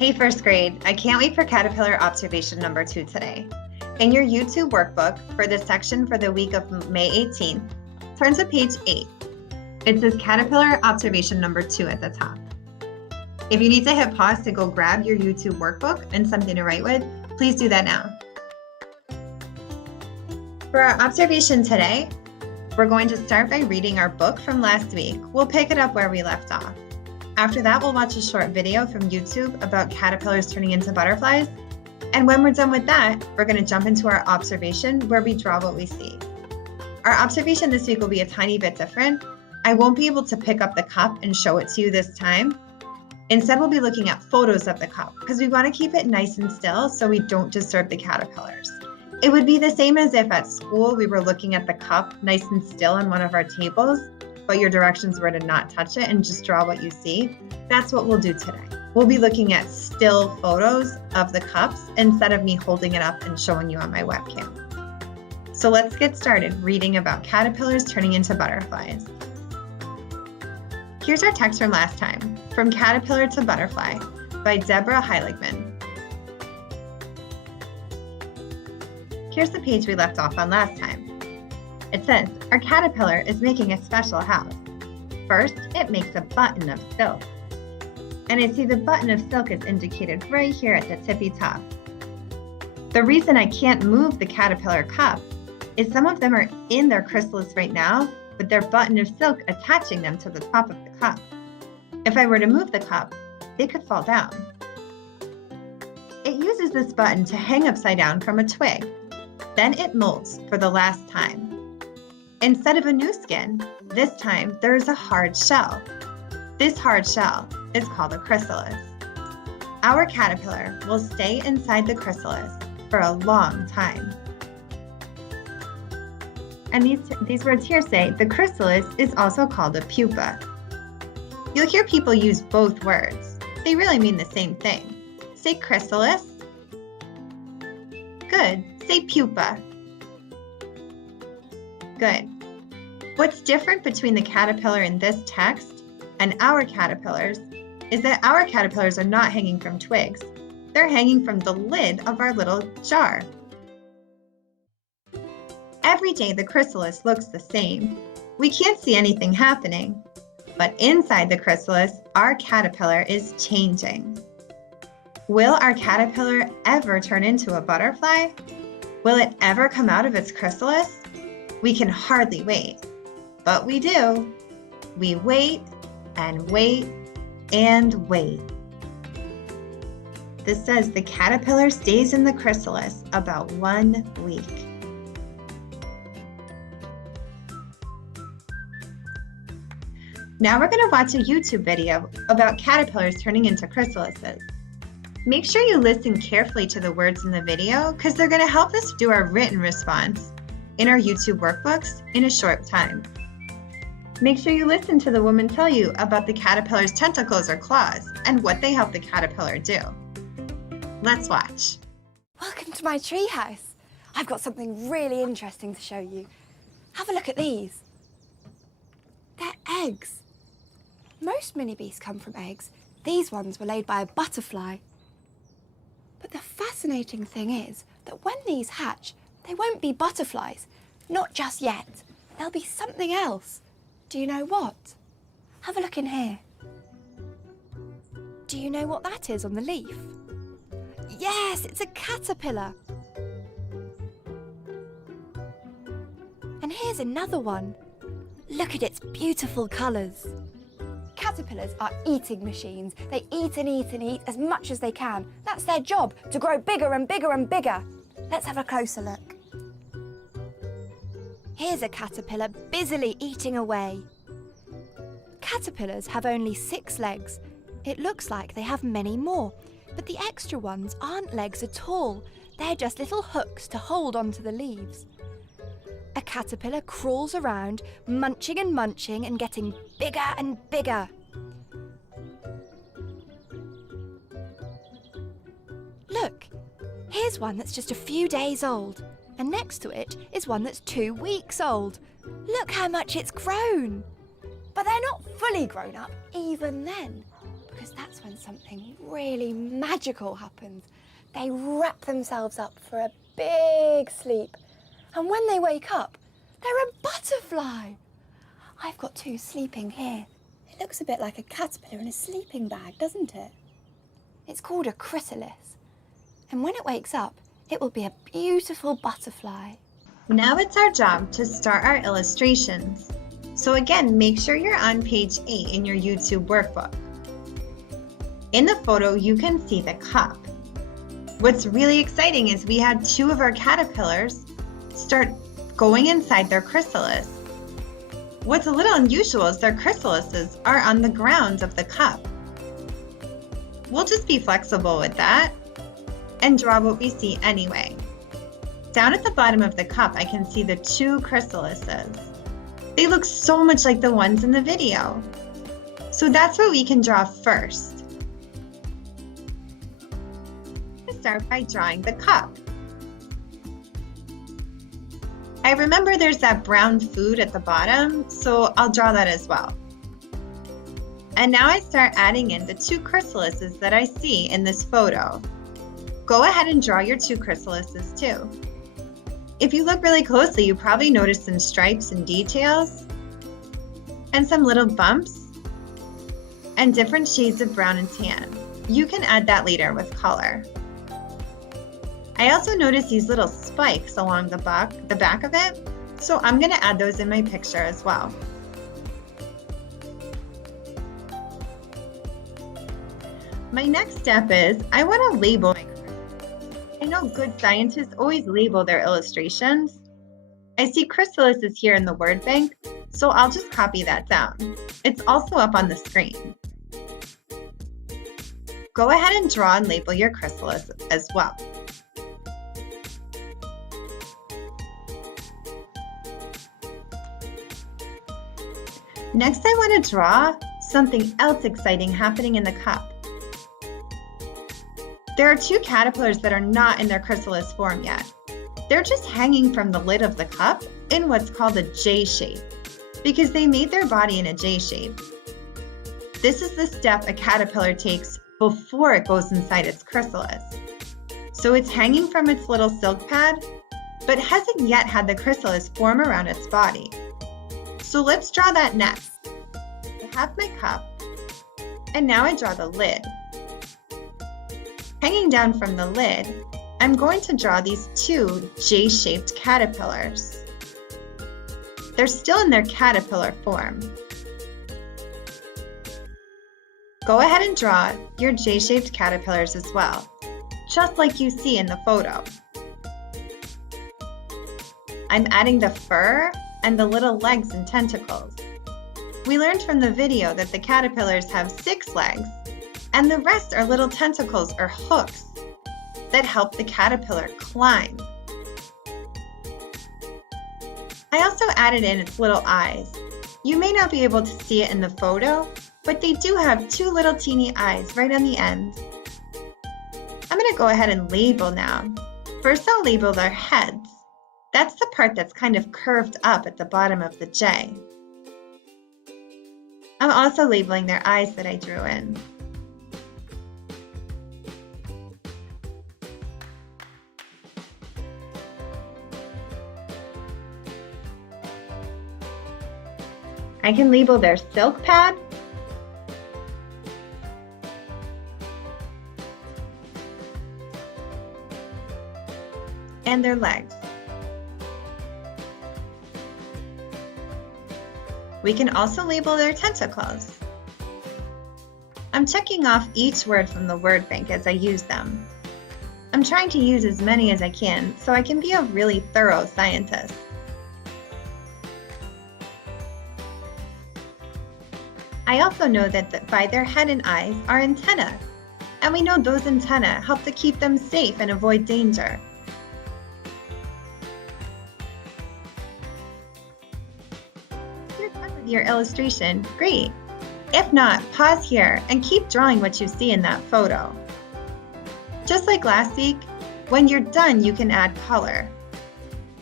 Hey first grade, I can't wait for caterpillar observation number 2 today. In your YouTube workbook for this section for the week of May 18th, turn to page 8. It says caterpillar observation number 2 at the top. If you need to hit pause to go grab your YouTube workbook and something to write with, please do that now. For our observation today, we're going to start by reading our book from last week. We'll pick it up where we left off. After that, we'll watch a short video from YouTube about caterpillars turning into butterflies. And when we're done with that, we're going to jump into our observation where we draw what we see. Our observation this week will be a tiny bit different. I won't be able to pick up the cup and show it to you this time. Instead, we'll be looking at photos of the cup because we want to keep it nice and still so we don't disturb the caterpillars. It would be the same as if at school we were looking at the cup nice and still on one of our tables, but your directions were to not touch it and just draw what you see. That's what we'll do today. We'll be looking at still photos of the cups instead of me holding it up and showing you on my webcam. So let's get started reading about caterpillars turning into butterflies. Here's our text from last time, From Caterpillar to Butterfly by Deborah Heiligman. Here's the page we left off on last time. It says, our caterpillar is making a special house. First, it makes a button of silk. And I see the button of silk is indicated right here at the tippy top. The reason I can't move the caterpillar cup is some of them are in their chrysalis right now, with their button of silk attaching them to the top of the cup. If I were to move the cup, they could fall down. It uses this button to hang upside down from a twig. Then it molts for the last time. Instead of a new skin, this time there is a hard shell. This hard shell is called a chrysalis. Our caterpillar will stay inside the chrysalis for a long time. And these words here say the chrysalis is also called a pupa. You'll hear people use both words. They really mean the same thing. Say chrysalis. Good. Say pupa. Good. What's different between the caterpillar in this text and our caterpillars is that our caterpillars are not hanging from twigs. They're hanging from the lid of our little jar. Every day the chrysalis looks the same. We can't see anything happening, but inside the chrysalis, our caterpillar is changing. Will our caterpillar ever turn into a butterfly? Will it ever come out of its chrysalis? We can hardly wait, but we do. We wait and wait and wait. This says the caterpillar stays in the chrysalis about 1 week. Now we're going to watch a YouTube video about caterpillars turning into chrysalises. Make sure you listen carefully to the words in the video because they're going to help us do our written response in our YouTube workbooks in a short time. Make sure you listen to the woman tell you about the caterpillar's tentacles or claws and what they help the caterpillar do. Let's watch. Welcome to my treehouse. I've got something really interesting to show you. Have a look at these. They're eggs. Most mini bees come from eggs. These ones were laid by a butterfly. But the fascinating thing is that when these hatch, they won't be butterflies. Not just yet. They'll be something else. Do you know what? Have a look in here. Do you know what that is on the leaf? Yes, it's a caterpillar. And here's another one. Look at its beautiful colours. Caterpillars are eating machines. They eat and eat and eat as much as they can. That's their job, to grow bigger and bigger and bigger. Let's have a closer look. Here's a caterpillar busily eating away. Caterpillars have only 6 legs. It looks like they have many more, but the extra ones aren't legs at all. They're just little hooks to hold onto the leaves. A caterpillar crawls around, munching and getting bigger and bigger. Look, here's one that's just a few days old, and next to it is one that's 2 weeks old. Look how much it's grown. But they're not fully grown up even then, because because that's when something really magical happens. They wrap themselves up for a big sleep. And when they wake up, they're a butterfly. I've got two sleeping here. It looks a bit like a caterpillar in a sleeping bag, doesn't it? It's called a chrysalis. And when it wakes up, it will be a beautiful butterfly. Now it's our job to start our illustrations. So again, make sure you're on page 8 in your YouTube workbook. In the photo, you can see the cup. What's really exciting is we had 2 of our caterpillars start going inside their chrysalis. What's a little unusual is their chrysalises are on the ground of the cup. We'll just be flexible with that and draw what we see anyway. Down at the bottom of the cup, I can see the 2 chrysalises. They look so much like the ones in the video. So that's what we can draw first. Let's start by drawing the cup. I remember there's that brown food at the bottom, so I'll draw that as well. And now I start adding in the 2 chrysalises that I see in this photo. Go ahead and draw your 2 chrysalises too. If you look really closely, you probably notice some stripes and details, and some little bumps, and different shades of brown and tan. You can add that later with color. I also noticed these little spikes along the back of it, so I'm going to add those in my picture as well. My next step is I want to label my chrysalis. I know good scientists always label their illustrations. I see chrysalises here in the word bank, so I'll just copy that down. It's also up on the screen. Go ahead and draw and label your chrysalis as well. Next, I want to draw something else exciting happening in the cup. There are 2 caterpillars that are not in their chrysalis form yet. They're just hanging from the lid of the cup in what's called a J shape, because they made their body in a J shape. This is the step a caterpillar takes before it goes inside its chrysalis. So it's hanging from its little silk pad, but hasn't yet had the chrysalis form around its body. So let's draw that next. I have my cup, and now I draw the lid. Hanging down from the lid, I'm going to draw these 2 J-shaped caterpillars. They're still in their caterpillar form. Go ahead and draw your J-shaped caterpillars as well, just like you see in the photo. I'm adding the fur and the little legs and tentacles. We learned from the video that the caterpillars have 6 legs, and the rest are little tentacles or hooks that help the caterpillar climb. I also added in its little eyes. You may not be able to see it in the photo, but they do have 2 little teeny eyes right on the end. I'm going to go ahead and label now. First, I'll label their heads. That's the part that's kind of curved up at the bottom of the J. I'm also labeling their eyes that I drew in. I can label their silk pad, and their legs. We can also label their tentacles. I'm checking off each word from the word bank as I use them. I'm trying to use as many as I can so I can be a really thorough scientist. I also know that by their head and eyes are antennae, and we know those antennae help to keep them safe and avoid danger. If you're done with your illustration, great. If not, pause here and keep drawing what you see in that photo. Just like last week, when you're done, you can add color.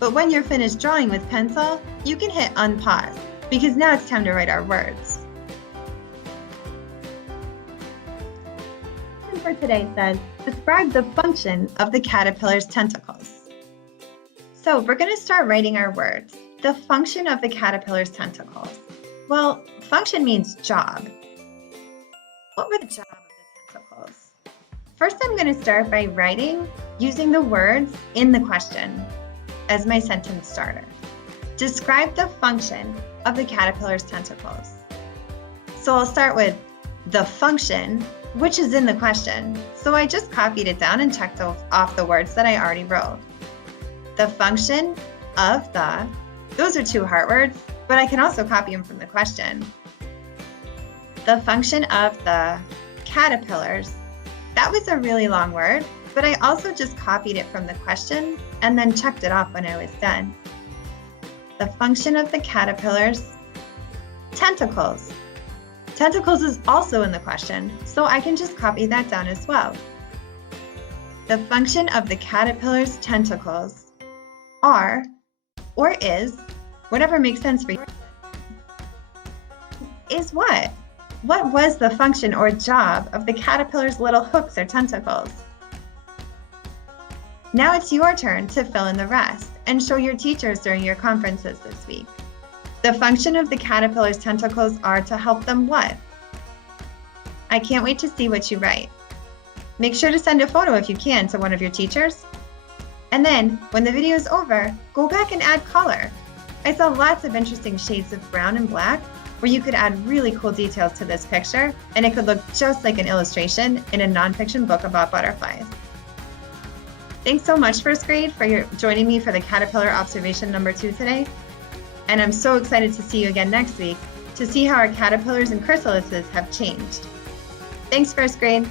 But when you're finished drawing with pencil, you can hit unpause, because now it's time to write our words. for today says, describe the function of the caterpillar's tentacles. So we're going to start writing our words. The function of the caterpillar's tentacles. Well, function means job. What were the job of the tentacles? First, I'm going to start by writing using the words in the question as my sentence starter. Describe the function of the caterpillar's tentacles. So I'll start with the function, which is in the question. So I just copied it down and checked off the words that I already wrote. The function of the, those are two heart words, but I can also copy them from the question. The function of the caterpillars, that was a really long word, but I also just copied it from the question and then checked it off when I was done. The function of the caterpillars, tentacles. Tentacles is also in the question, so I can just copy that down as well. The function of the caterpillar's tentacles are, or is, whatever makes sense for you, is what? What was the function or job of the caterpillar's little hooks or tentacles? Now it's your turn to fill in the rest and show your teachers during your conferences this week. The function of the caterpillar's tentacles are to help them what? I can't wait to see what you write. Make sure to send a photo if you can to one of your teachers. And then, when the video is over, go back and add color. I saw lots of interesting shades of brown and black where you could add really cool details to this picture, and it could look just like an illustration in a nonfiction book about butterflies. Thanks so much, first grade, for joining me for the caterpillar observation number 2 today. And I'm so excited to see you again next week to see how our caterpillars and chrysalises have changed. Thanks, first grade.